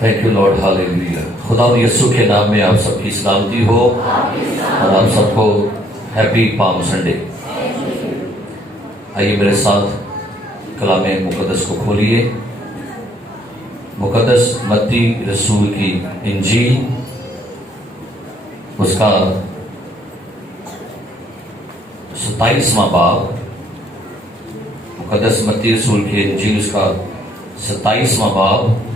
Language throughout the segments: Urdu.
Thank you lord, ہاللیلویا۔ خدا یسوع کے نام میں آپ سب کی سلامتی ہو اور آپ سب کو ہیپی پام سنڈے۔ آئیے میرے ساتھ کلام مقدس کو کھولیے۔ مقدس متی رسول کی انجیل، اس کا 27واں باب۔ مقدس متی رسول کی انجیل، اس کا 27واں باب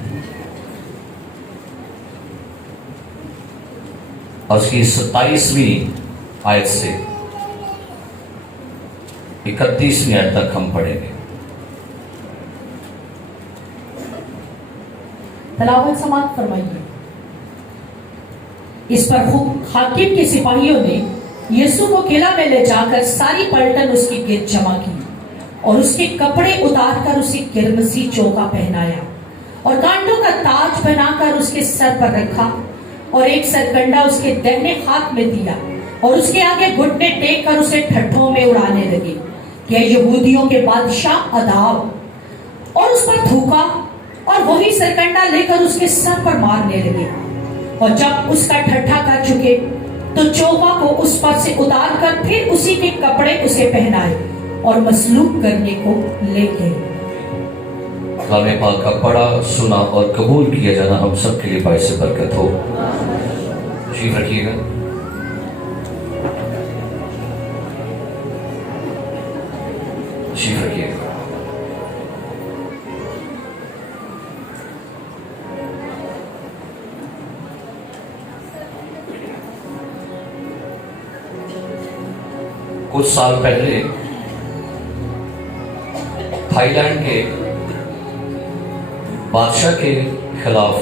اور اس کی 27ویں آیت سے 31ویں آیت تک ہم پڑھیں گے۔ تلاوت سماعت فرمائیے۔ اس پر حاکم کے سپاہیوں نے یسوع کو قلعہ میں لے جا کر ساری پلٹن اس کی گرد جمع کی اور اس کے کپڑے اتار کر اسے کرمسی چوکا پہنایا اور کانٹوں کا تاج بنا کر اس کے سر پر رکھا اور ایک سرکنڈا اس کے دہنے ہاتھ میں دیا اور اس کے آگے گھٹنے ٹیک کر اسے ٹھٹھوں میں اڑانے لگے کہ یہودیوں کے بادشاہ اداؤ، اور اس پر تھوکا اور وہی سرکنڈا لے کر اس کے سر پر مارنے لگے۔ اور جب اس کا ٹھٹھا کر چکے تو چوکا کو اس پر سے اتار کر پھر اسی کے کپڑے اسے پہنائے اور مصلوب کرنے کو لے گئے۔ کلام پاک کا پڑھا، سنا اور قبول کیا جانا ہم سب کے لیے باعث برکت ہو۔ تشریف رکھیے گا۔ تشریف رکھیے گا۔ کچھ سال پہلے تھائی لینڈ کے بادشاہ کے خلاف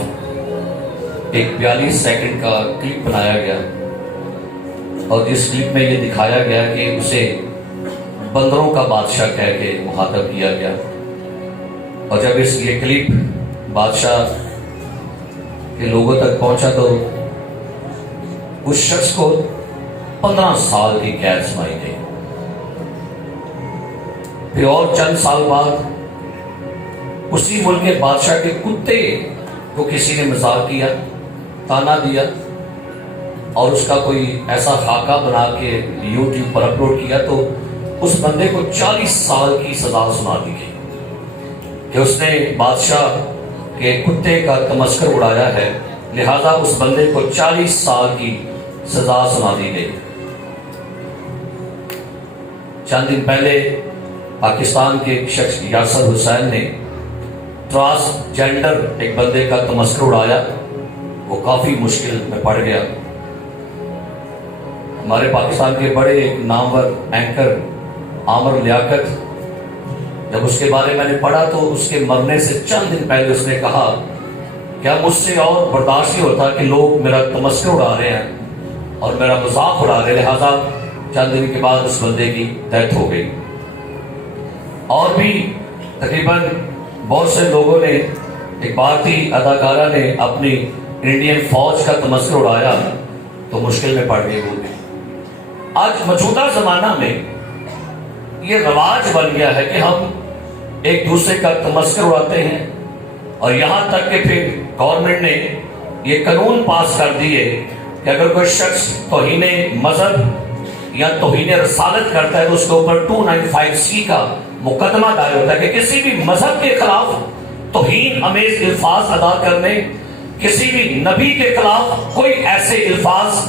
ایک 42 سیکنڈ کا کلپ بنایا گیا اور جس کلپ میں یہ دکھایا گیا کہ اسے بندروں کا بادشاہ کہہ کے مخاطب کیا گیا۔ اور جب یہ کلپ بادشاہ کے لوگوں تک پہنچا تو اس شخص کو 15 سال کی قید سنائی گئی۔ پھر اور چند سال بعد اسی ملک کے بادشاہ کے کتے کو کسی نے مزاح کیا، تانا دیا اور اس کا کوئی ایسا خاکہ بنا کے یوٹیوب پر اپلوڈ کیا تو اس بندے کو 40 سال کی سزا سنا دی گئی کہ اس نے بادشاہ کے کتے کا تمسخر اڑایا ہے، لہذا اس بندے کو 40 سال کی سزا سنا دی گئی۔ چند دن پہلے پاکستان کے ایک شخص یاسر حسین نے ٹرانسجینڈر ایک بندے کا تمسخر اڑایا، وہ کافی مشکل میں پڑ گیا۔ ہمارے پاکستان کے بڑے ایک نامور اینکر عامر لیاقت، جب اس کے بارے میں نے پڑھا تو اس کے مرنے سے چند دن پہلے اس نے کہا کیا مجھ سے اور برداشت نہیں ہوتا کہ لوگ میرا تمسخر اڑا رہے ہیں اور میرا مذاق اڑا رہے ہیں، لہذا چند دن کے بعد اس بندے کی ڈیتھ ہو گئی۔ اور بھی تقریباً بہت سے لوگوں نے، ایک بھارتی اداکارہ نے اپنی انڈین فوج کا تمسخر اڑایا تو مشکل میں پڑ گئی وہ بھی۔ آج موجودہ زمانہ میں یہ رواج بن گیا ہے کہ ہم ایک دوسرے کا تمسخر اڑاتے ہیں اور یہاں تک کہ پھر گورنمنٹ نے یہ قانون پاس کر دیے کہ اگر کوئی شخص توہین مذہب یا توہین رسالت کرتا ہے تو اس کے اوپر 295C کا مقدمہ دائر ہوتا ہے کہ کسی بھی مذہب کے خلاف توہین امیز الفاظ ادا کرنے، کسی بھی نبی کے خلاف کوئی ایسے الفاظ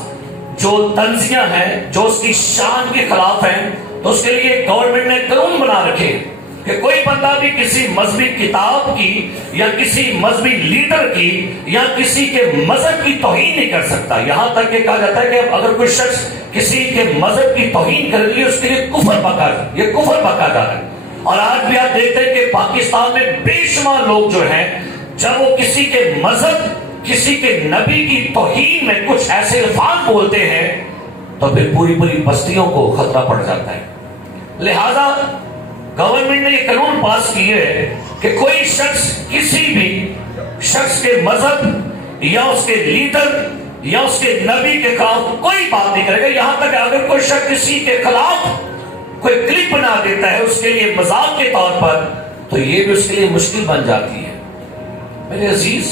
جو تنزیہ ہیں، جو اس کی شان کے خلاف ہیں، تو اس کے لیے گورنمنٹ نے قانون بنا رکھے کہ کوئی بندہ بھی کسی مذہبی کتاب کی یا کسی مذہبی لیڈر کی یا کسی کے مذہب کی توہین نہیں کر سکتا۔ یہاں تک کہ کہا جاتا ہے کہ اگر کوئی شخص کسی کے مذہب کی توہین کر رہی ہے اس کے لیے کفر پکا جا رہا ہے۔ اور آج بھی آپ دیکھتے ہیں کہ پاکستان میں بے شمار لوگ جو ہیں جب وہ کسی کے مذہب، کسی کے نبی کی توہین میں کچھ ایسے الفاظ بولتے ہیں تو پھر پوری بستیوں کو خطرہ پڑ جاتا ہے۔ لہذا گورنمنٹ نے یہ قانون پاس کیے ہے کہ کوئی شخص کسی بھی شخص کے مذہب یا اس کے لیڈر یا اس کے نبی کے خلاف کوئی بات نہیں کرے گا۔ یہاں تک اگر کوئی شخص کسی کے خلاف کوئی کلپ بنا دیتا ہے اس کے لیے مذاق کے طور پر تو یہ بھی اس کے لیے مشکل بن جاتی ہے۔ میرے عزیز،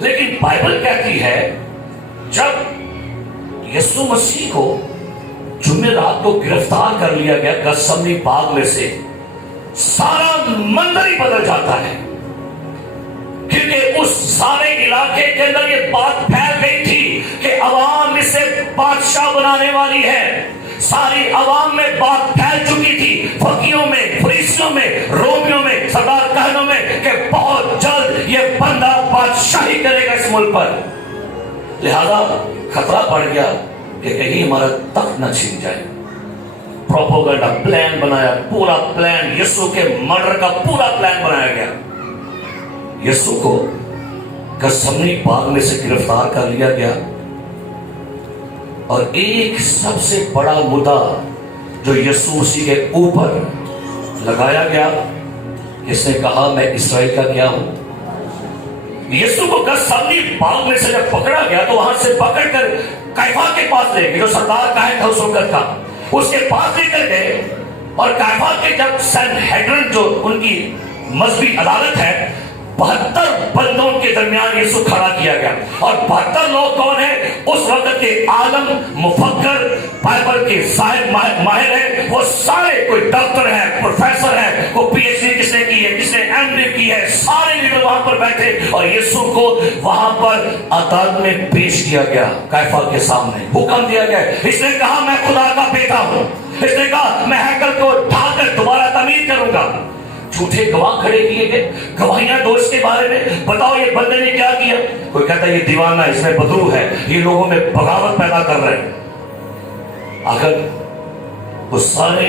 لیکن بائبل کہتی ہے جب یسوع مسیح کو جمعرات کو گرفتار کر لیا گیا گثسمنی باغ میں سے، سارا منظر ہی بدل جاتا ہے، کیونکہ اس سارے علاقے کے اندر یہ بات پھیل گئی تھی کہ عوام اسے بادشاہ بنانے والی ہے۔ ساری عوام میں بات پھیل چکی تھی، فقیوں میں، فریسیوں میں، رومیوں میں، سردار کہنوں میں، کہ بہت جلد یہ بندہ بادشاہی کرے گا اس ملک پر۔ لہذا خطرہ پڑ گیا کہ کہیں ہمارا تخت نہ چھن جائے۔ پروپیگنڈا پلان بنایا، پورا پلان، یسوع کے مرڈر کا پورا پلان بنایا گیا۔ یسوع کو گثسمنی باغ میں سے گرفتار کر لیا گیا، اور ایک سب سے بڑا مدعا جو یسوع مسیح کے اوپر لگایا گیا، اس نے کہا میں اسرائیل کا کیا ہوں۔ یسوع کو گثسمنی باغ میں سے جب پکڑا گیا تو وہاں سے پکڑ کر کیفا کے پاس لے گئے، جو سردار کاہن تھا اس وقت کا، اس کے پاس لے کر گئے، اور کیفا کے جب سنہیڈرین جو ان کی مذہبی عدالت ہے، 72 بندوں کے درمیان یسوع کھڑا کیا گیا، اور 72 لوگ کون ہیں؟ اس وقت کے عالم، مفکر، بائبل کے صاحب ماہر ہیں، وہ سارے، کوئی ڈاکٹر ہے، پروفیسر ہے، کوئی پی ایچ ڈی کس نے کی ہے، کس نے ایم ڈی کی ہے، سارے لیڈر وہاں پر بیٹھے، اور یسوع کو وہاں پر عدالت میں پیش کیا گیا، کیفا کے سامنے حکم دیا گیا۔ اس نے کہا میں خدا کا بیٹا ہوں، اس نے کہا میں ہیکل کو ڈھا کر دوبارہ تعمیر کروں گا۔ جھوٹے گواہ کھڑے کیے گئے، گواہیاں دو اس کے بارے میں، بتاؤ یہ بندے نے کیا کیا؟ کوئی کہتا ہے یہ دیوانہ، اس میں بدرو ہے، یہ لوگوں میں بغاوت پیدا کر رہے ہیں۔ اگر اس سارے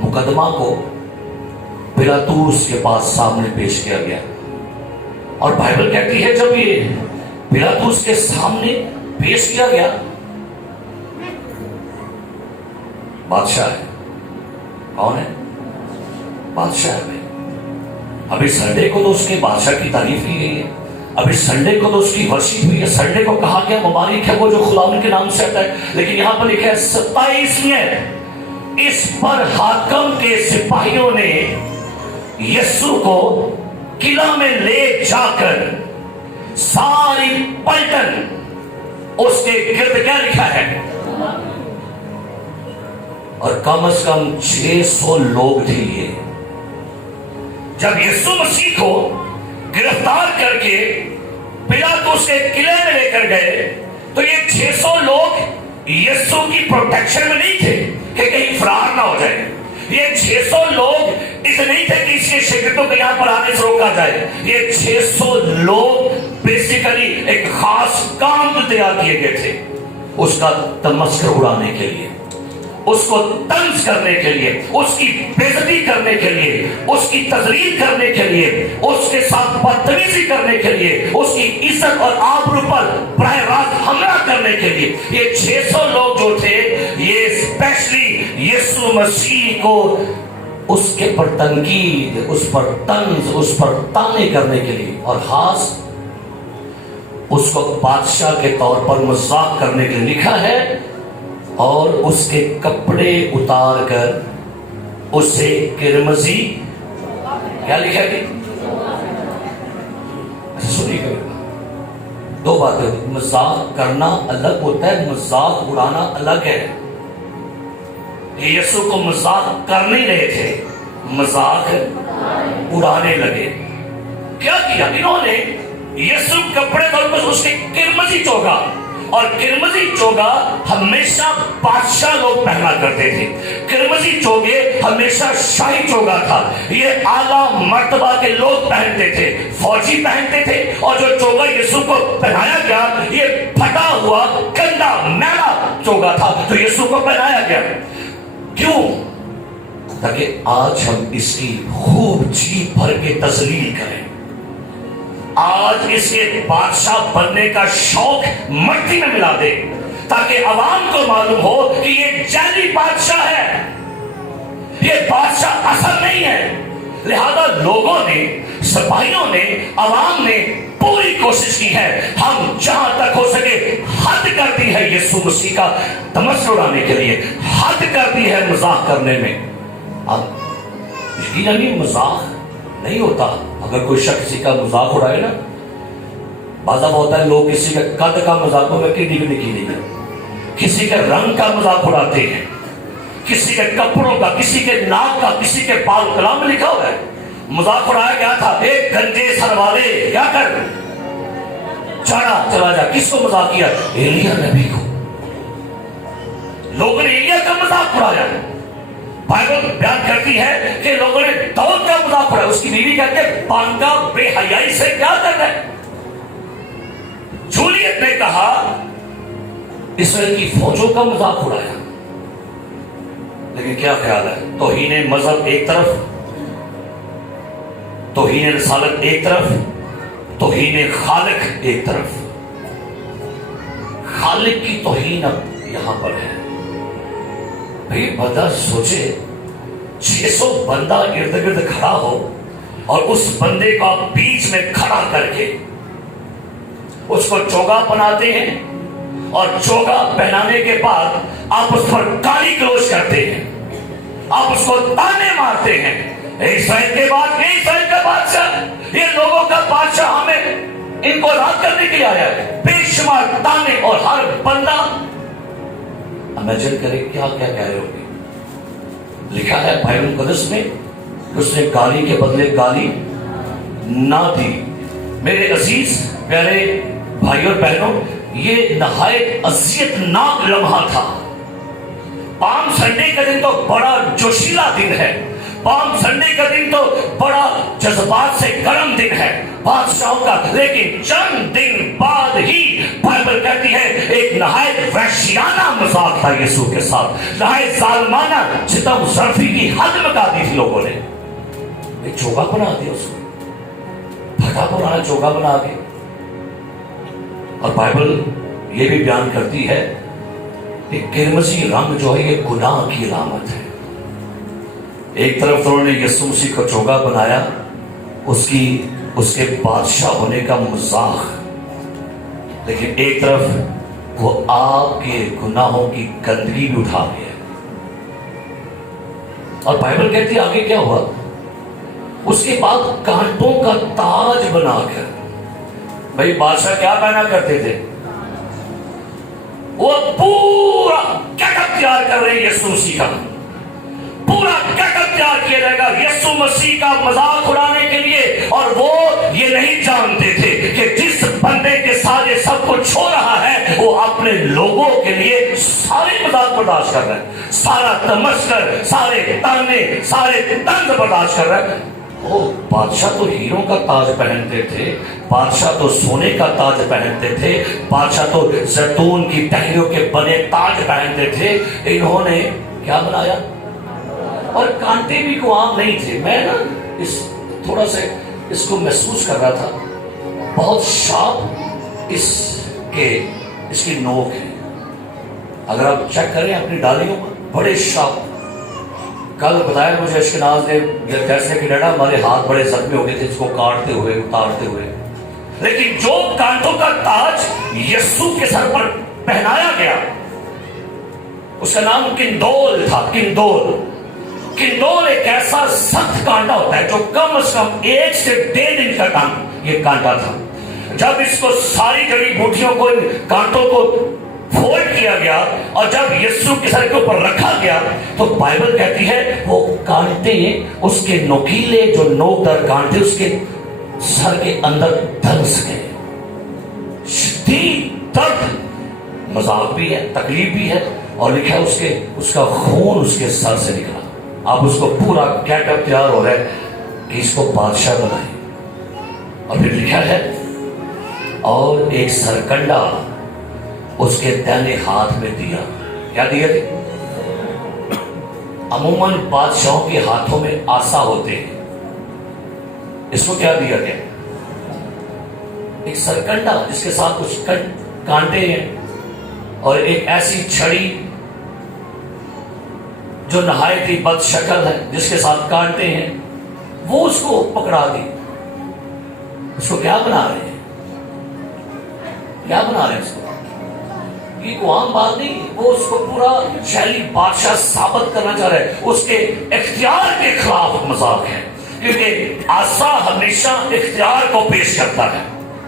مقدمہ کو پلاطوس کے پاس سامنے پیش کیا گیا، اور بائبل کہتی ہے جب یہ پلاطوس کے سامنے پیش کیا گیا، بادشاہ ہے، کون ہے؟ بادشاہ ہے۔ ابھی سنڈے کو تو اس کے بادشاہ کی تعریف کی گئی ہے، ابھی سنڈے کو تو اس کی ورشپ ہوئی ہے، سنڈے کو کہا گیا مبارک ہے وہ جو خداوند کے نام سے آتا ہے، لیکن یہاں پر لکھا ہے 27 اس پر حاکم کے سپاہیوں نے یسوع کو قلعہ میں لے جا کر ساری پلٹن اس کے گرد کیا لکھا ہے، اور کم از کم 600 لوگ تھے۔ یہ جب یسوع مسیح کو گرفتار کر کے پلاطوس کے قلعے میں لے کر گئے تو یہ 600 لوگ یسوع کی پروٹیکشن میں نہیں تھے کہ کہیں فرار نہ ہو جائے۔ یہ 600 لوگ اس نہیں تھے کہ اس کے شاگردوں کو یہاں پر آنے سے روکا جائے۔ یہ 600 لوگ بیسیکلی ایک خاص کام کو تیار کیے گئے تھے، اس کا تمسخر اڑانے کے لیے، اس کو طنز کرنے کے لیے، اس کی بے عزتی کرنے کے لیے، اس کی تذلیل کرنے کے لیے، اس کے ساتھ بدتمیزی کرنے کے لیے، اس کی عزت اور آبرو پر براہ راست حملہ کرنے کے لیے یہ 600 لوگ جو تھے، یہ اسپیشلی یسوع مسیح کو اس کے پر تنقید، اس پر طنز، اس پر طعنے کرنے کے لیے، اور خاص اس کو بادشاہ کے طور پر مذاق کرنے کے لیے لکھا ہے، اور اس کے کپڑے اتار کر اسے قرمزی، کیا لکھا ہے؟ سنیے گا، دو باتیں، مذاق کرنا الگ ہوتا ہے، مذاق اڑانا الگ ہے۔ یسوع کو مذاق کر نہیں رہے تھے، مذاق اڑانے لگے۔ کیا کیا انہوں نے؟ یسوع کپڑے طور پر اس کے قرمزی چوگا، اور قرمزی چوگا ہمیشہ بادشاہ لوگ پہنا کرتے تھے، قرمزی چوگے ہمیشہ شاہی چوگا تھا، یہ اعلیٰ مرتبہ کے لوگ پہنتے تھے، فوجی پہنتے تھے، اور جو چوگا یسوع کو پہنایا گیا یہ پھٹا ہوا گندا میلا چوگا تھا جو یسوع کو پہنایا گیا۔ کیوں؟ تاکہ آج ہم اس کی خوب جی بھر کے تذلیل کریں، آج اس کے بادشاہ بننے کا شوق مٹی میں ملا دے، تاکہ عوام کو معلوم ہو کہ یہ جعلی بادشاہ ہے، یہ بادشاہ اصل نہیں ہے۔ لہذا لوگوں نے، سپاہیوں نے، عوام نے پوری کوشش کی ہے، ہم جہاں تک ہو سکے حد کر دی ہے یسوع مسیح کا تمسخر اڑانے کے لیے، حد کر دی ہے مذاق کرنے میں۔ اب یقیناً مذاق نہیں ہوتا، اگر کوئی شخص کسی کا مذاق اڑائے نا بعض دفعہ ہوتا ہے لوگ کسی کے قد کا مذاق میں کی نہیں ہے، کسی کے رنگ کا مذاق اڑاتے ہیں، کسی کے کپڑوں کا، کسی کے ناک کا، کسی کے بال، کلام میں لکھا ہوا ہے مذاق اڑایا گیا تھا، ایک گنجے سر والے کیا کر چلا جا۔ کس کو مذاق کیا؟ ایلیا نبی کو۔ لوگوں نے ایلیا کا مذاق اڑایا۔ بائبل بیان کرتی ہے کہ لوگوں نے داؤد کا مذاق اڑایا۔ اس کی بیوی کہتے ہیں بانگا بے حیائی سے کیا کر رہے؟ جولیٹ نے کہا اسرائیل کی فوجوں کا مذاق اڑایا۔ لیکن کیا خیال ہے؟ توہین مذہب ایک طرف، توہین رسالت ایک طرف، توہین خالق ایک طرف۔ خالق کی توہین اب یہاں پر ہے۔ بھئی بندہ سوچے 600 بندہ ارد گرد کھڑا ہو اور اس بندے کو آپ بیچ میں کھڑا کر کے اس کو چوگا پہناتے ہیں، اور چوگا پہنانے کے بعد آپ اس پر گالی گلوچ کرتے ہیں، آپ اس کو تانے مارتے ہیں۔ اسرائیل کے بعد یہ اسرائیل کا بادشاہ، یہ لوگوں کا بادشاہ، ہمیں ان کو رات کرنے کے لیے آیا ہے۔ بے شمار تانے، اور ہر بندہ امیجن کرے کیا کیا کہہ رہے ہوگے۔ لکھا ہے بائبل مقدس میں اس نے گالی کے بدلے گالی نہ دی۔ میرے عزیز پیارے بھائی اور بہنوں، یہ نہایت اذیت ناک لمحہ تھا۔ پام سنڈے کا دن تو بڑا جوشیلا دن ہے، پام سنڈے کا دن تو بڑا جذبات سے گرم دن ہے بادشاہوں کا، لیکن چند دن بعد ہی بائبل کہتی ہے ایک نہایت وحشیانہ مذاق تھا یسوع کے ساتھ، نہایت ظالمانہ ستم ظرفی کی حد مٹا دی تھی لوگوں نے۔ ایک چوگا بنا دیا اس کو، پھٹا پرانا چوگا بنا کے۔ اور بائبل یہ بھی بیان کرتی ہے کہ کرمزی رنگ جو ہے یہ گناہ کی علامت ہے۔ ایک طرف تو انہوں نے یسوع مسیح کو چوگا بنایا، اس کے بادشاہ ہونے کا مذاق، لیکن ایک طرف وہ آپ کے گناہوں کی گندگی بھی اٹھا گیا۔ اور بائبل کہتی ہے آگے کیا ہوا؟ اس کے بعد کانٹوں کا تاج بنا کر، بھائی بادشاہ کیا پہنا کرتے تھے؟ وہ پورا کٹ اپ تیار کر رہے ہیں یسوع مسیح کا، پورا کٹ اپ تیار کیا جائے گا یسوع مسیح کا مذاق اڑانے کے لیے۔ اور وہ یہ نہیں جانتے تھے کہ جس بندے کے ساتھ یہ سب کچھ ہو رہا ہے وہ اپنے لوگوں کے لیے سارے مذاق برداشت کر رہا ہے، سارا تمسخر، سارے تانے، سارے طنز برداشت کر رہا ہے۔ وہ بادشاہ تو ہیروں کا تاج پہنتے تھے، بادشاہ تو سونے کا تاج پہنتے تھے، بادشاہ تو زیتون کی ٹہنیوں کے بنے تاج پہنتے تھے، انہوں نے کیا بنایا؟ اور کانٹے بھی کو عام نہیں تھے۔ میں نا تھوڑا سا اس کو محسوس کر رہا تھا، بہت شارپ اس کی نوک ہے، اگر آپ چیک کریں اپنی ڈالیوں پر بڑے شارپ۔ کل بتایا مجھے اشکناز نے جیسے کہ ڈیڈا ہمارے ہاتھ بڑے زخمی ہو گئے تھے اس کو کاٹتے ہوئے اتارتے ہوئے، لیکن جو کانٹوں کا تاج یسوع کے سر پر پہنایا گیا اس کا نام کندول تھا۔ کندول ایک ایسا سخت کانٹا ہوتا ہے جو کم از کم 1 سے 1.5 انچ کا یہ کانٹا تھا۔ جب اس کو ساری جڑی بوٹیوں کو، کانٹوں کو فولڈ کیا گیا اور جب یسوع کے سر کے اوپر رکھا گیا تو بائبل کہتی ہے وہ کانٹے اس کے نوکیلے جو نوکدار کانٹے اس کے سر کے اندر دھنس گئے۔ شدید درد، مذاق بھی ہے، تکلیف بھی ہے، اور لکھا ہے اس کا خون اس کے سر سے نکلا۔ آپ اس کو پورا گیٹ اپ تیار ہو رہا ہے کہ اس کو بادشاہ بنائے۔ اور پھر لکھا ہے اور ایک سرکنڈا اس کے دائیں ہاتھ میں دیا۔ کیا دیا تھی؟ عموماً بادشاہوں کے ہاتھوں میں آسا ہوتے ہیں، اس کو کیا دیا گیا؟ ایک سرکنڈا جس کے ساتھ کچھ کانٹے ہیں، اور ایک ایسی چھڑی جو نہایت ہی بد شکل ہے جس کے ساتھ کانٹے ہیں، وہ اس کو پکڑا دی۔ اس کو کیا بنا رہے ہیں؟ کیا بنا رہے ہیں اس کو؟ یہ کوئی عام بات نہیں، وہ اس کو پورا شیلی بادشاہ ثابت کرنا چاہ رہا ہے، اس کے اختیار کے خلاف مذاق ہے، کیونکہ آسا ہمیشہ اختیار کو پیش کرتا ہے۔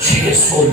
600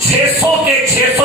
600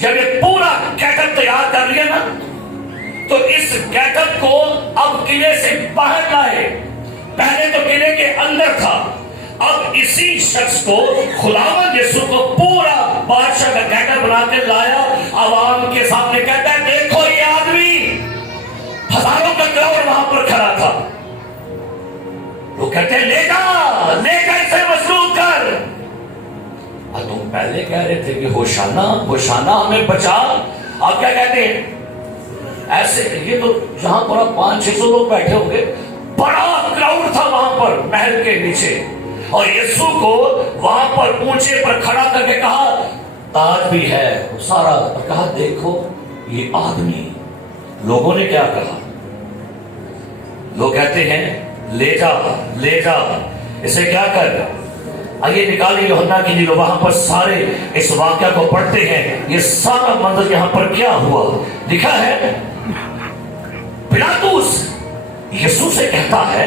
جب یہ پورا گیٹ اپ تیار کر لیا نا تو اس گیٹ اپ کو اب قلعے سے باہر لائے. پہلے تو قلعے کے اندر تھا, اب اسی شخص کو خداوند یسوع کو پورا بادشاہ کا گیٹ اپ بنا کے لایا. عوام کے سامنے کہتا ہے دیکھو یہ آدمی, ہزاروں کا کراؤڈ وہاں پر کھڑا تھا. وہ کہتے ہیں لے جا اسے مصلوب کر. اور تم پہلے کہہ رہے تھے کہ ہوشانا ہوشانا ہمیں بچا, آپ کیا کہتے ہیں ایسے. یہ تو جہاں پر 500-600 لوگ بیٹھے ہوں گے, بڑا کراؤڈ تھا وہاں پر محل کے نیچے, اور یسوع کو وہاں پر اونچے پر کھڑا کر کے کہا تاج بھی ہے سارا, کہا دیکھو یہ آدمی. لوگوں نے کیا کہا؟ لوگ کہتے ہیں لے جا اسے کیا کر. آئیے نکالی یوحنا کی انجیل, وہاں پر سارے اس واقعہ کو پڑھتے ہیں. یہ سارا منظر یہاں پر کیا ہوا لکھا ہے. پلاطس یسوع سے کہتا ہے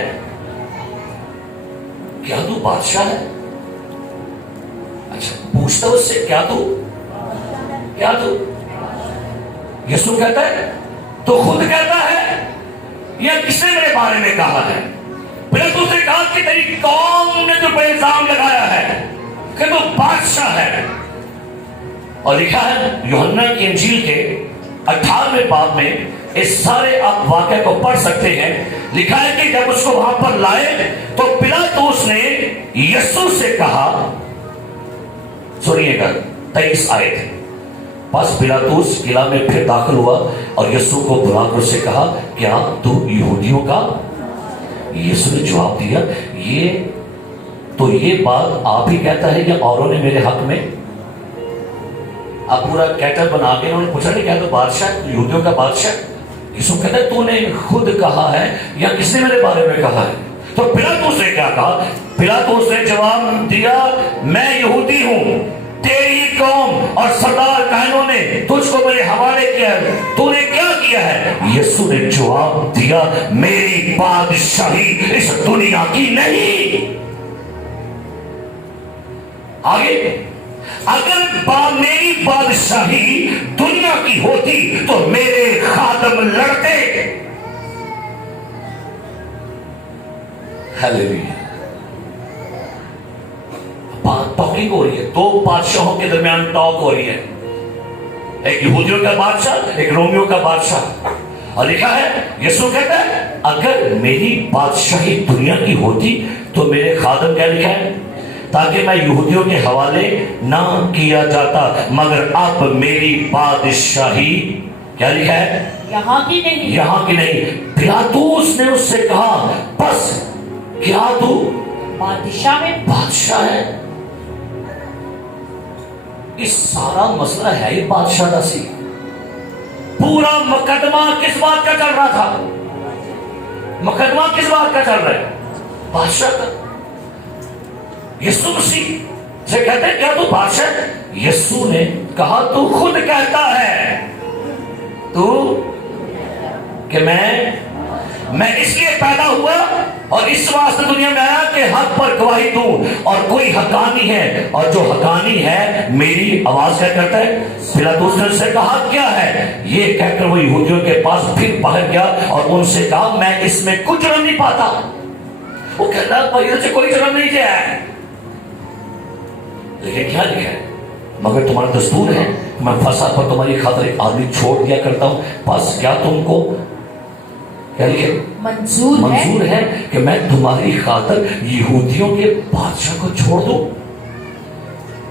کیا تو بادشاہ ہے؟ اچھا پوچھتا اس سے کیا تو یسوع کہتا ہے تو خود کہتا ہے یا کس نے میرے بارے میں کہا ہے؟ پلاطس نے کہا کہ تیری قوم نے تو پہ الزام لگایا ہے کہ تو بادشاہ ہے. اور لکھا ہے یوحنا کی انجیل کے 18ویں باب میں, اس سارے آپ واقعہ کو پڑھ سکتے ہیں. لکھا ہے کہ جب اس کو وہاں پر لائے تو پلاطس نے یسوع سے کہا, سنیے گا 23 آیت. بس پلاطس قلعہ میں پھر داخل ہوا اور یسوع کو بلا کر سے کہا کیا تو یہودیوں کا؟ یسوع نے جواب دیا یہ بات آپ ہی کہتا ہے یا اوروں نے میرے حق میں؟ اب پورا کیٹر بنا کے انہوں نے پوچھا نہیں کیا تو بادشاہ یہودیوں کا بادشاہ؟ یسوع کہتا ہے تو نے خود کہا ہے یا کس نے میرے بارے میں کہا ہے؟ تو پلاطس نے کیا کہا؟ پلاطس نے جواب دیا میں یہودی ہوں, تیری قوم اور سردار کہنوں نے تجھ کو میرے حوالے کیا ہے, تو نے کیا کیا ہے؟ یسوع نے جواب دیا میری بادشاہی اس دنیا کی نہیں. آگے اگر میری بادشاہی دنیا کی ہوتی تو میرے خادم لڑتے. ہلیلویا. بات ٹاکنگ ہو رہی ہے, دو بادشاہوں کے درمیان ٹاک ہو رہی ہے, ایک یہودیوں کا بادشاہ ایک رومیوں کا بادشاہ. اور لکھا ہے یسوع کہتا ہے اگر میری بادشاہی دنیا کی ہوتی تو میرے خادم کیا لکھا ہے تاکہ میں یہودیوں کے حوالے نہ کیا جاتا, مگر اب میری بادشاہی کیا لکھا ہے یہاں کی نہیں. پلاطس نے اس سے کہا بس کیا تو بادشاہ ہے؟ اس سارا مسئلہ ہے ہی بادشاہ کا سی. پورا مقدمہ کس بات کا چل رہا تھا؟ مقدمہ کس بات کا چل رہا ہے؟ بادشاہ کا. یسوع مسیح سے کہتے ہیں کیا تو بادشاہ ہے؟ یسوع نے کہا تو خود کہتا ہے تو کہ میں اس لیے پیدا ہوا اور اس واسطے دنیا میں آیا کہ حق پر گواہی دوں, اور کوئی حقانی ہے اور جو حقانی ہے میری آواز کیا کرتا ہے. پلاطس نے اس سے کہا کیا ہے؟ یہ کہہ کر وہ یہودیوں کے پاس پھر باہر گیا اور ان سے کہا میں اس میں کچھ جرم نہیں پاتا. وہ کہتا ہے ادھر سے کوئی جرم نہیں کیا ہے, لیکن کیا لکھا ہے مگر تمہارا دستور ہے میں فساد پر تمہاری خاطر ایک آدمی چھوڑ دیا کرتا ہوں. بس کیا تم کو کیا لکھے منظور ہے کہ میں تمہاری خاطر یہودیوں کے بادشاہ کو چھوڑ دوں؟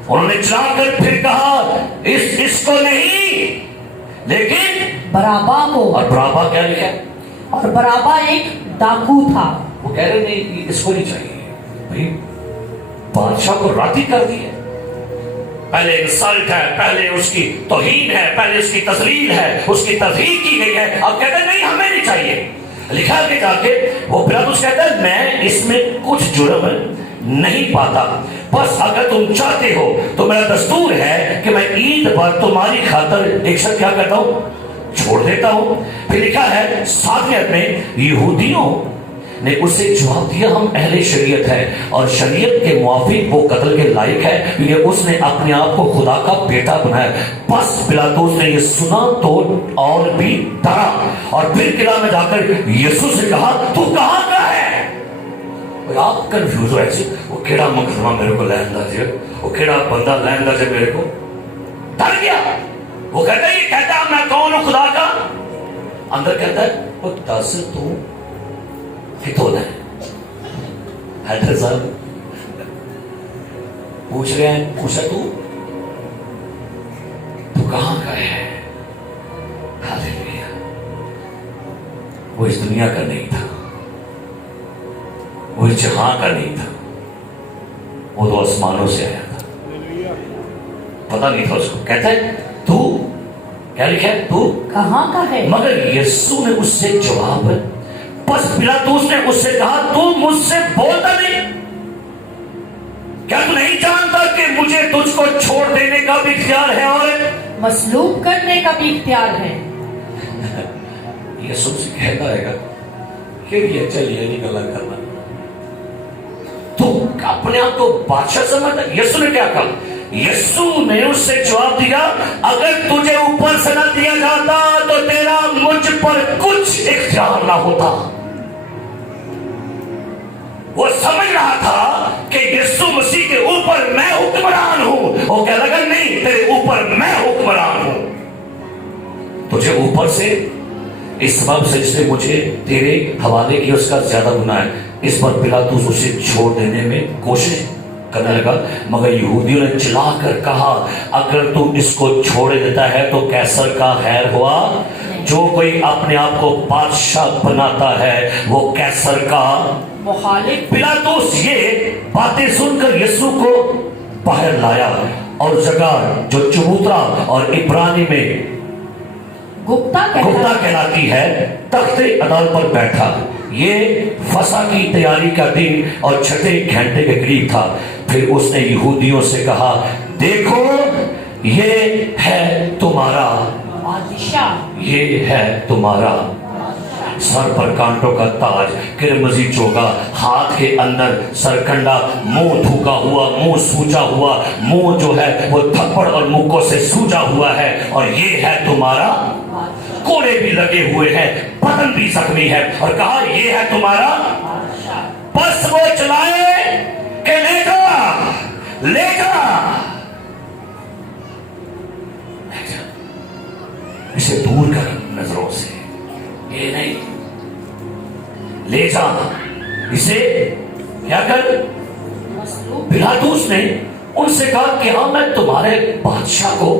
انہوں نے چلا کر پھر کہا اس کو نہیں لیکن برابا کو. اور برابا کیا لکھا ہے؟ اور برابا ایک ڈاکو تھا. وہ کہہ رہے نہیں اس کو نہیں چاہیے بھائی, بادشاہ کو راضی کر دی ہے. پہلے انسلٹ ہے, پہلے اس کی توہین ہے, پہلے اس کی تذلیل ہے, اس کی تضحیق کی گئی ہے. اب کہتے ہیں نہیں ہمیں نہیں چاہیے. لکھا کہ جا کے وہ پلاطس کہتا ہے میں اس میں کچھ جرم نہیں پاتا, بس اگر تم چاہتے ہو تو میرا دستور ہے کہ میں عید پر تمہاری خاطر ایک شخص کیا کرتا ہوں چھوڑ دیتا ہوں. پھر لکھا ہے 7ویں آیت میں یہودیوں نے اسے جواب دیا ہم اہل شریعت ہیں اور شریعت کے موافق وہ قتل کے لائق ہے کیونکہ اس نے اپنے آپ کو خدا کا بیٹا بنایا۔ پس پلاطس نے یہ سنا تو اور بھی ڈرا اور پھر قلعہ میں جا کر یسوع سے کہا تو کہاں کا ہے؟ آپ کنفیوز ہو ایسے وہ کیڑا مقدمہ میرے کو لین دا جی، وہ کیڑا بندہ لین دا جی، میرے کو ڈر گیا۔ وہ کہتا ہے یہ کہتا ہے میں کون ہوں خدا کا، اندر کہتا ہے وہ دس تو کتوں ہے؟ حیدر صاحب پوچھ رہے ہیں، پوچھا تو کہاں کا ہے؟ ہاللیلویا۔ وہ اس دنیا کا نہیں تھا، وہ اس جہاں کا نہیں تھا، وہ تو آسمانوں سے آیا تھا، پتہ نہیں تھا اس کو۔ کہتا ہے تو کیا لکھا ہے؟ تو کہاں کا ہے؟ مگر یسوع نے اس سے جواب، پس پلاطس نے اس سے کہا تو مجھ سے بولتا نہیں؟ کیا تو نہیں جانتا کہ مجھے تجھ کو چھوڑ دینے کا بھی اختیار ہے اور مصلوب کرنے کا بھی اختیار ہے؟ یسوع سے کہتا ہے گا کہ یہ چلیے نہیں گلا کرنا، تو اپنے آپ کو بادشاہ سمجھتا۔ یسوع نے کیا کہا؟ یسوع نے اس سے جواب دیا اگر تجھے اوپر سے نہ دیا جاتا تو تیرا مجھ پر کچھ اختیار نہ ہوتا۔ وہ سمجھ رہا تھا کہ یسوع مسیح کے اوپر میں حکمران ہوں، وہ کہہ لگا نہیں تیرے اوپر میں حکمران ہوں، تجھے اوپر سے اس سبب سے جس نے مجھے تیرے حوالے کیا اس کا زیادہ گناہ ہے۔ اس پر پلاطس اسے چھوڑ دینے میں کوشش کرنے لگا، مگر یہودیوں نے چلا کر کہا اگر تو اس کو چھوڑ دیتا ہے تو کیسر کا خیر ہوا، جو کوئی اپنے آپ کو بادشاہ بناتا ہے وہ کیسر کا مخالف۔ پلاطس یہ باتیں سن کر یسوع کو باہر لایا اور جگہ جو چبوترا اور عبرانی میں گپتا کہلاتی ہے تخت عدالت پر بیٹھا۔ یہ فسح کی تیاری کا دن اور چھٹے گھنٹے کے قریب تھا۔ پھر اس نے یہودیوں سے کہا دیکھو یہ ہے تمہارا بادشاہ، یہ ہے تمہارا سر پر کانٹوں کا تاج، کرمزی چوگا، ہاتھ کے اندر سرکنڈا، منہ تھوکا ہوا، منہ سوجا ہوا، منہ جو ہے وہ تھپڑ اور مکوں سے سوجا ہوا ہے، اور یہ ہے تمہارا، کوڑے بھی لگے ہوئے ہیں، بدن بھی زخمی ہے، اور کہا یہ ہے تمہارا پس وہ چلائے کہ لے جا لے جا، اسے دور کر نظروں سے، یہ نہیں، لے جا اسے، کیا کر؟ پلاطس نے ان سے کہا کہ ہاں میں تمہارے بادشاہ کو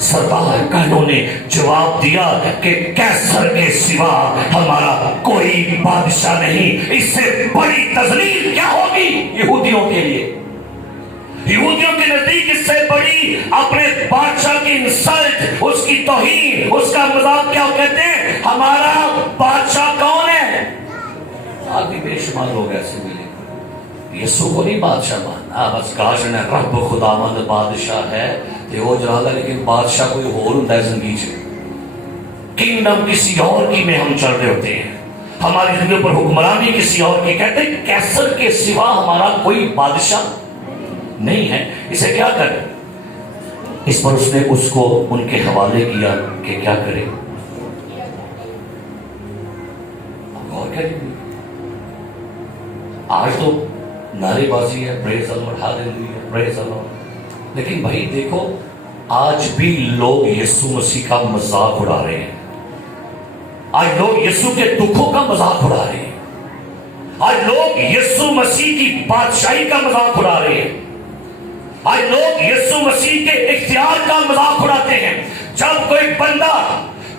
سردار کا، انہوں نے جواب دیا کہ کیسر کے سوا ہمارا کوئی بادشاہ نہیں۔ اس سے بڑی تذلیل کیا ہوگی یہودیوں کے لیے؟ یہودیوں کے نزدیک اس سے بڑی اپنے بادشاہ کی انسلٹ، اس کی توہین، اس کا مذاق کیا کہتے ہیں ہمارا بادشاہ کون ہے؟ آج بھی بے شمار لوگ ایسے ملے، یسوع کو نہیں بادشاہ ماننا، بس کاشن ہے رب خداوند بادشاہ ہے تے وہ جلالا، لیکن بادشاہ کوئی اور ہوتا ہے زندگی سے، کنگڈم کسی اور کی میں ہم چل رہے ہوتے ہیں، ہماری زندگی پر حکمرانی کسی اور کی، کہتے ہیں کیسر کے سوا ہمارا کوئی بادشاہ نہیں ہے، اسے کیا کرے؟ اس پر اس نے اس کو ان کے حوالے کیا کہ کیا کرے؟ غور کریں، آج تو نعرے بازی ہے، پریز اللہ، ہاللیلویا، پریز اللہ، لیکن بھائی دیکھو آج بھی لوگ یسوع مسیح کا مذاق اڑا رہے ہیں، آج لوگ یسوع کے دکھوں کا مذاق اڑا رہے ہیں، آج لوگ یسوع مسیح کی بادشاہی کا مذاق اڑا رہے ہیں، آج لوگ یسوع مسیح کے اختیار کا مذاق اڑاتے ہیں۔ جب کوئی بندہ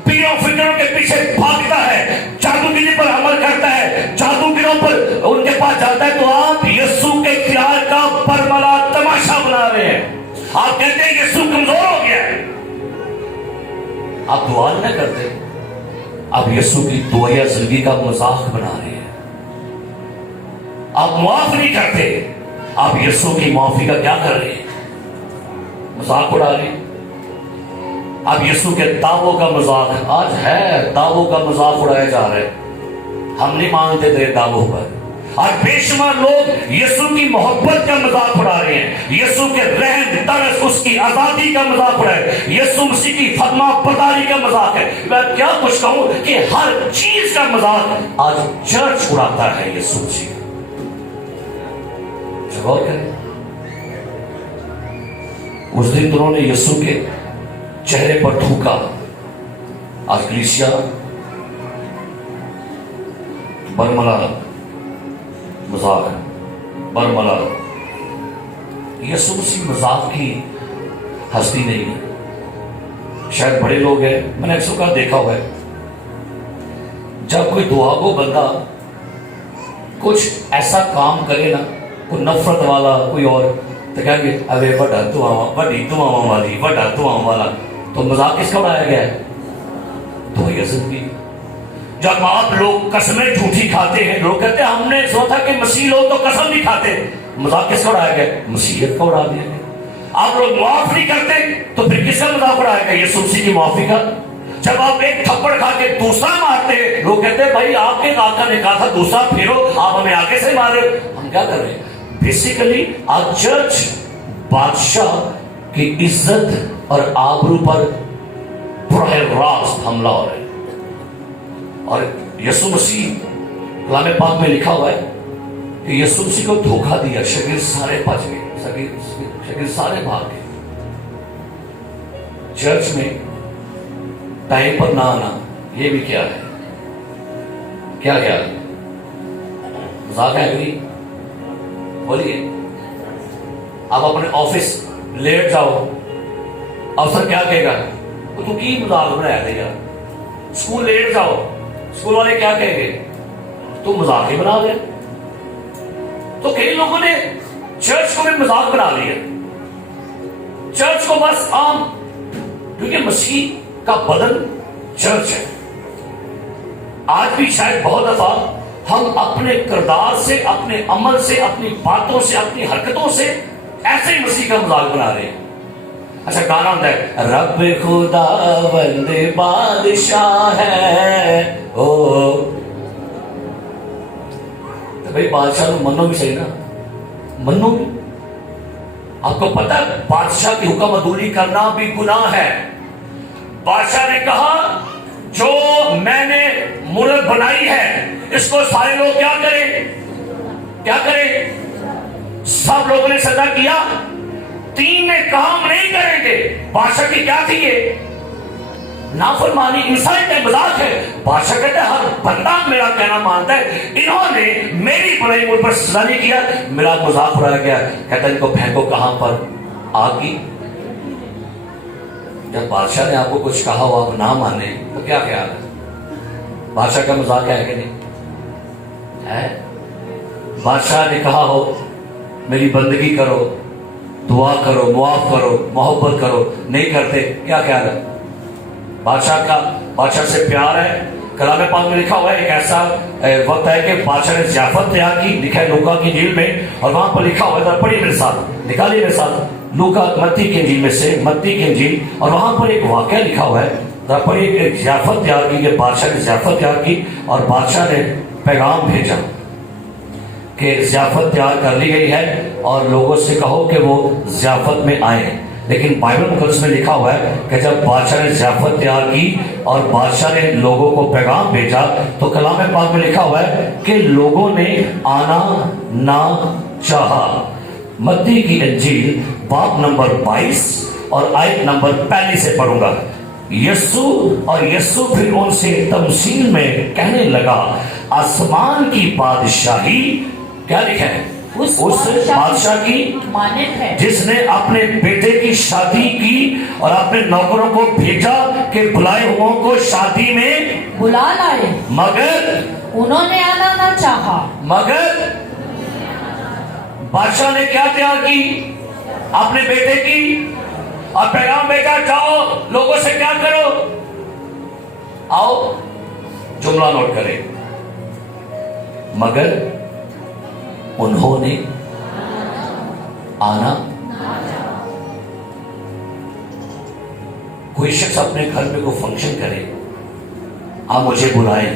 پیروں فکروں کے پیچھے بھاگتا ہے، جادوگری پر عمل کرتا ہے، جادوگروں پر ان کے پاس جاتا ہے، تو آپ یسوع کے اختیار کا برملا تماشا بنا رہے ہیں، آپ کہتے ہیں یسوع کمزور ہو گیا ہے، آپ دعا نہ کرتے، آپ یسوع کی دعائیں زندگی کا مذاق بنا رہے ہیں، آپ معاف نہیں کرتے، آپ یسوع کی معافی کا کیا کر رہے ہیں؟ مذاق اڑا رہے ہیں۔ آپ یسوع کے دعووں کا مذاق، آج ہے دعووں کا مذاق اڑایا جا رہا ہے، ہم نہیں مانتے تیرے دعووں پر. اور بے شمار لوگ یسوع کی محبت کا مذاق اڑا رہے ہیں, یسوع کے رحم طرز, اس کی آزادی کا مذاق اڑا ہے, یسوع مسیح کی فرما برداری کا مذاق ہے. میں کیا کچھ کہوں کہ ہر چیز کا مذاق آج چرچ اڑاتا ہے یسوع مسیح. غور کریں, اس دن انہوں نے یسوع کے چہرے پر تھوکا. آج کلیسیا برملا مذاق ہے, برملا. یسوع مسیح مذاق کی ہستی نہیں ہے. شاید بڑے لوگ ہیں, میں نے اکثر کا دیکھا ہوا ہے, جب کوئی دعا کو بندہ کچھ ایسا کام کرے نا, کوئی نفرت والا کوئی اور, تو کہیں گے ارے بڑا دعا, بڑی دعاؤں والی, بڑا دعاؤں والا. تو مذاق کس کا اڑایا گیا ہے؟ تو یسوع کی. جب آپ لوگ قسمیں جھوٹی کھاتے ہیں, لوگ کہتے ہیں ہم نے سنا تھا کہ مسیح لوگ تو قسم نہیں کھاتے. مذاق کس کا اڑایا گیا؟ مسیحیت کا اڑا دیا گیا. آپ لوگ معاف نہیں کرتے تو پھر کس کا مذاق اڑایا گیا؟ یسوع مسیح کی معافی کا. جب آپ ایک تھپڑ کھا کے دوسرا مارتے ہیں, لوگ کہتے ہیں بھائی آپ کے آقا نے کہا تھا دوسرا پھیرو, آپ ہمیں آگے سے مار رہے. ہم کیا کر رہے ہیں؟ بیسیکلی آج چرچ بادشاہ کی عزت اور آبرو پر براہ راست حملہ ہو رہا ہے. اور یسوع مسیح کلام پاک میں لکھا ہوا ہے کہ یسوع مسیح کو دھوکہ دیا, شاگرد سارے بچ گئے, شاگرد سارے بھاگ گئے. چرچ میں ٹائم پر نہ آنا یہ بھی کیا ہے؟ کیا کیا ہے؟ مذاق ہے نہیں؟ بولیے. آپ اپنے آفس لیٹ جاؤ, افسر کیا کہے گا؟ تو کی مذاق بنایا تھا یار. اسکول لیٹ جاؤ, اسکول والے کیا کہیں گے؟ تو مذاق ہی بنا دے. تو کئی لوگوں نے چرچ کو بھی مذاق بنا لیا, چرچ کو بس عام, کیونکہ مسیح کا بدن چرچ ہے. آج بھی شاید بہت دفعہ ہم اپنے کردار سے, اپنے عمل سے, اپنی باتوں سے, اپنی حرکتوں سے ایسے ہی مسیح کا مذاق بنا رہے ہیں. اچھا گانا ہوتا ہے, رب خدا بند بادشاہ ہے او, تو بھائی بادشاہ تو منو بھی صحیح نا, منو بھی. آپ کو پتا ہے بادشاہ کی حکم عدولی کرنا بھی گناہ ہے. بادشاہ نے کہا جو میں نے ملک بنائی ہے اس کو سارے لوگ کیا کریں, کیا کریں؟ سب لوگوں نے سجدہ کیا, 3 نے کام نہیں کریں گے. بادشاہ کی کیا تھی یہ؟ نافرمانی, انسانیت ہے, مذاق ہے. بادشاہ کہتے ہیں ہر بندہ میرا کہنا مانتا ہے, انہوں نے میری بڑائی مجھ پر سزا نہیں کیا, میرا مذاق اڑایا گیا. کہتا ہے ان کو پھینکو کہاں پر؟ آگ کی. جب بادشاہ نے آپ کو کچھ کہا ہو آپ نہ مانے تو کیا خیال ہے؟ بادشاہ کا مذاق ہے کہ نہیں ہے؟ بادشاہ نے کہا ہو میری بندگی کرو, دعا کرو, معاف کرو, محبت کرو, نہیں کرتے, کیا خیال ہے؟ بادشاہ سے پیار ہے. کلام پاک میں لکھا ہوا ہے ایک ایسا وقت ہے کہ بادشاہ نے ضیافت تیار کی, لکھا ہے لوکا کی انجیل میں, اور وہاں پر لکھا ہوا ہے, پڑھی میرے ساتھ, نکالیے میرے ساتھ لوکا متی کی انجیل میں سے, متی کی انجیل, اور وہاں پر ایک واقعہ لکھا ہوا ہے. پڑھی ایک ضیافت تیار کی, کہ بادشاہ نے ضیافت تیار کی اور بادشاہ نے پیغام بھیجا کہ ضیافت تیار کر لی گئی ہے اور لوگوں سے کہو کہ وہ ضیافت میں آئیں. لیکن بائبل مقدس میں لکھا ہوا ہے کہ جب بادشاہ نے ضیافت تیار کی اور بادشاہ نے لوگوں کو پیغام بھیجا تو کلام پاک میں لکھا ہوا ہے کہ لوگوں نے آنا نہ چاہا. متی کی انجیل باب نمبر 22 اور آیت نمبر 45 سے پڑھوں گا. یسوع پھر ان سے تمثیل میں کہنے لگا, آسمان کی بادشاہی کیا لکھا ہے؟ اس بادشاہ کی مانند ہے جس نے اپنے بیٹے کی شادی کی اور اپنے نوکروں کو بھیجا کہ بلائے ہوئوں کو شادی میں بلا لائے, مگر انہوں نے آنا نہ چاہا. مگر بادشاہ نے کیا تیار کی؟ اپنے بیٹے کی, اور پیغام بھیجا جاؤ لوگوں سے کیا کرو. آؤ جملہ نوٹ کریں, مگر انہوں نے آنا. کوئی شخص اپنے گھر میں کوئی فنکشن کرے, آپ مجھے بلائیں,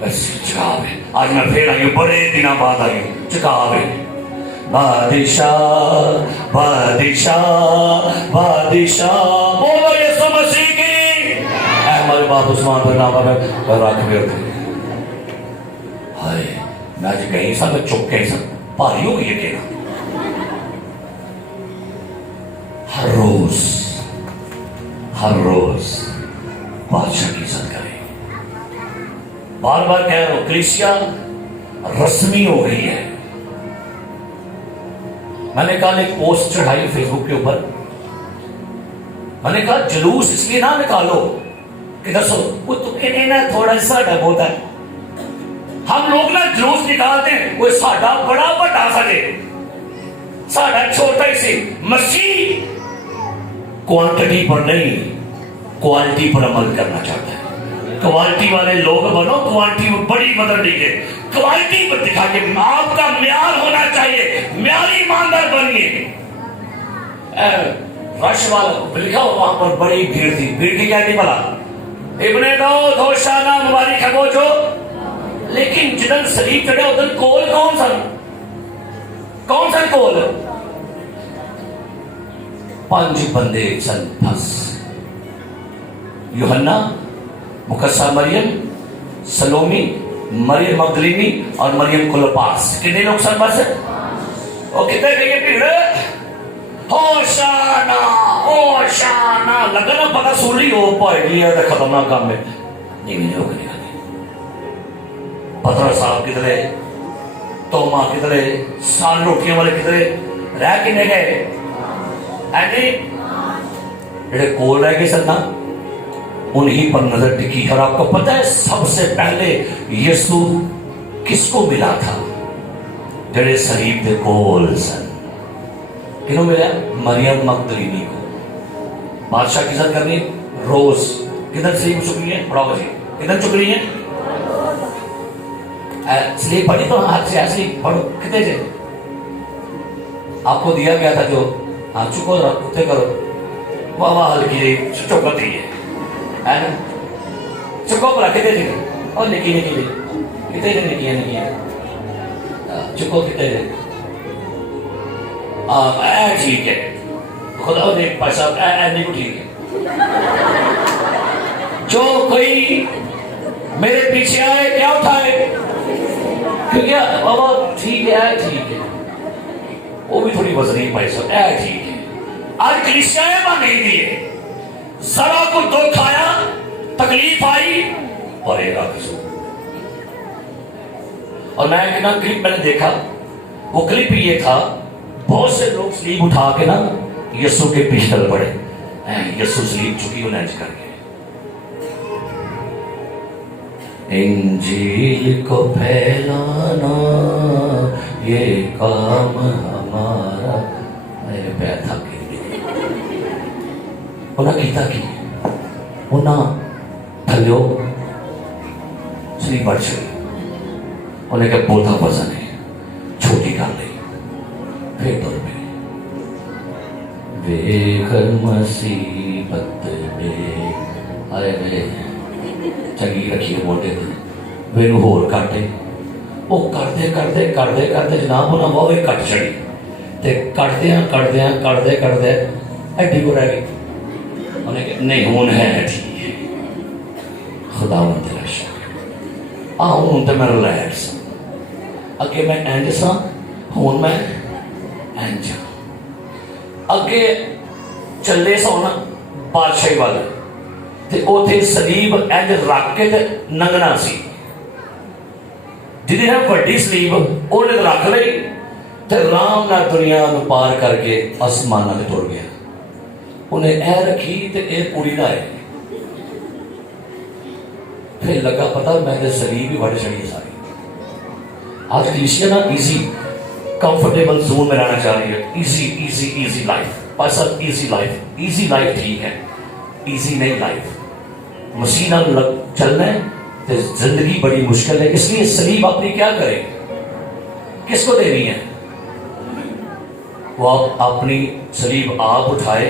بس چکاوے آج میں پھر آئی ہوں بڑے دنوں بعد آئی ہوں چکاوے بادشاہ بادشاہ بادشاہ بولو یسوع مسیح کی اے ہمارے باپ عثمان پر نام ہے رکھ بھی ہوتے ہائے میں آج کہیں سا میں چپ کہیں سا پاری ہو گئی ہے کہنا ہر روز بادشاہ کی عزت کرے بار بار کہہ رہا ہوں کلیسیا رسمی ہو گئی ہے میں نے کہا ایک پوسٹ چڑھائی فیس بک کے اوپر میں نے کہا جلوس اس لیے نہ نکالو کہ دسو وہ تو کہنے نا تھوڑا سا ڈب ہوتا ہے ہم لوگ نا جلوس نکالتے ہیں وہ ساڈا بڑا بڑا سجے ساڈا چھوٹا ہی سی مسیح کوانٹٹی پر نہیں کوالٹی پر عمل کرنا چاہتا ہے کوالٹی والے لوگ بنو کوانٹی میں بڑی مدد دیجیے کوالٹی پر دکھا کے آپ کا معیار ہونا چاہیے معیاری ایماندار بنیے رش والا لکھا ہو وہاں پر بڑی بھیڑ تھی بھیڑ کی کیا تھی بھلا ابن داؤد ہوشانا مبارک ہے وہ جو لیکن جدن سلیب چڑھے ادھر کول کون سن کول 5 بندے سن پھنس یوحنا مقدسہ مریم سلومی مریم مگدلینی اور مریم کلوپاس کتنے لوگ سن بس اور کتنے گئے بھیڑ ہوشانا ہوشانا لگا نا پتا سولی ہو پائے گی ہے خطرناک کام میں نہیں لوگ نکلے پترس صاحب کدھرے توما کدھرے سال روٹیاں والے کدھرے رہ کنے گئے اینڈی جڑے کول رہ گئے سن نا انہی پر نظر ٹکی اور آپ کو پتہ ہے سب سے پہلے یسوع کس کو ملا تھا جڑے صلیب دے کول سن کنوں ملا مریم مگدلینی کو بادشاہ کی عزت کرنی روز کدھر صلیب چک رہی ہے پڑھاؤ جی کدھر چک رہی ہے صلیب پڑھی تو ہاتھ سے ایسے پڑھو کتنے تھے آپ کو دیا گیا تھا جو ہاں چکو اتنے کرو واہ واہ ہلکی چوکتی ہے چکو پر کتنے تھے اور نکی نکی تھے کتنے تھے نکی نکی چکو کتنے تھے ٹھیک ہے خدا دیکھ پیسہ نہیں کو ٹھیک ہے جو کوئی میرے پیچھے آئے کیا اٹھائے کیونکہ بابا ٹھیک ہے وہ بھی تھوڑی وزنی پیسہ ٹھیک ہے آج کلیسیاں ماں نہیں دیے ذرا کو دکھ آیا تکلیف آئی اور ایک آگے اور میں ایک نا کلپ میں نے دیکھا وہ کلپ یہ تھا بہت سے لوگ سلیب اٹھا کے نا یسوع کے پیچھے چل پڑے یسوع سلیب چکی انہیں کر کے انجیل کو پھیلانا یہ کام ہمارا پیر تھک گئی انہیں کیتا کی انہیں تھلیو سلیب بڑھ چلی انہیں کہ بوتھا وزن ہے چھوٹی کر لی پھر دور پہ ویکھن مصیبت میں آئے وے چنگی رکھیے موٹے دے وینو ہور کٹے وہ کرتے جناب انہیں وہ کٹ چڑی تے کٹدے ایڈی کو رہ گئی انہیں کہ نہیں ہون ہے ٹھیک ہے خدا من تیرا شکر ہوں تو میں ریلیکس اگے میں اینج سا ہوں میں اینج اگے چلے سا ہونا بادشاہی والے تے اوتھے سلیب اینج رکھ کے تے ننگنا سی جدی ہے وڈی سلیب انہیں رکھ لئی تے رام نہ دنیا نو پار کر کے آسمانہ تے ٹر گیا انہیں اے رکھی تے اے پوری نہ ہے پھر لگا پتا میں تے سلیب ہی بڑے چڑھی ساری آج کلیسیا نا ایزی کمفرٹیبل زون میں رہنا چاہ رہی ہے ایزی لائف پیسہ ایزی لائف ٹھیک ہے ایزی نہیں لائف مسیح نہ چلنا ہے تو زندگی بڑی مشکل ہے اس لیے سلیب اپنی کیا کرے کس کو دینی ہے وہ اپنی سلیب آپ اٹھائے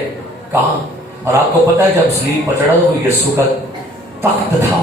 کہاں اور آپ کو پتا ہے جب سلیب پر چڑھا تو یسوع کا تخت تھا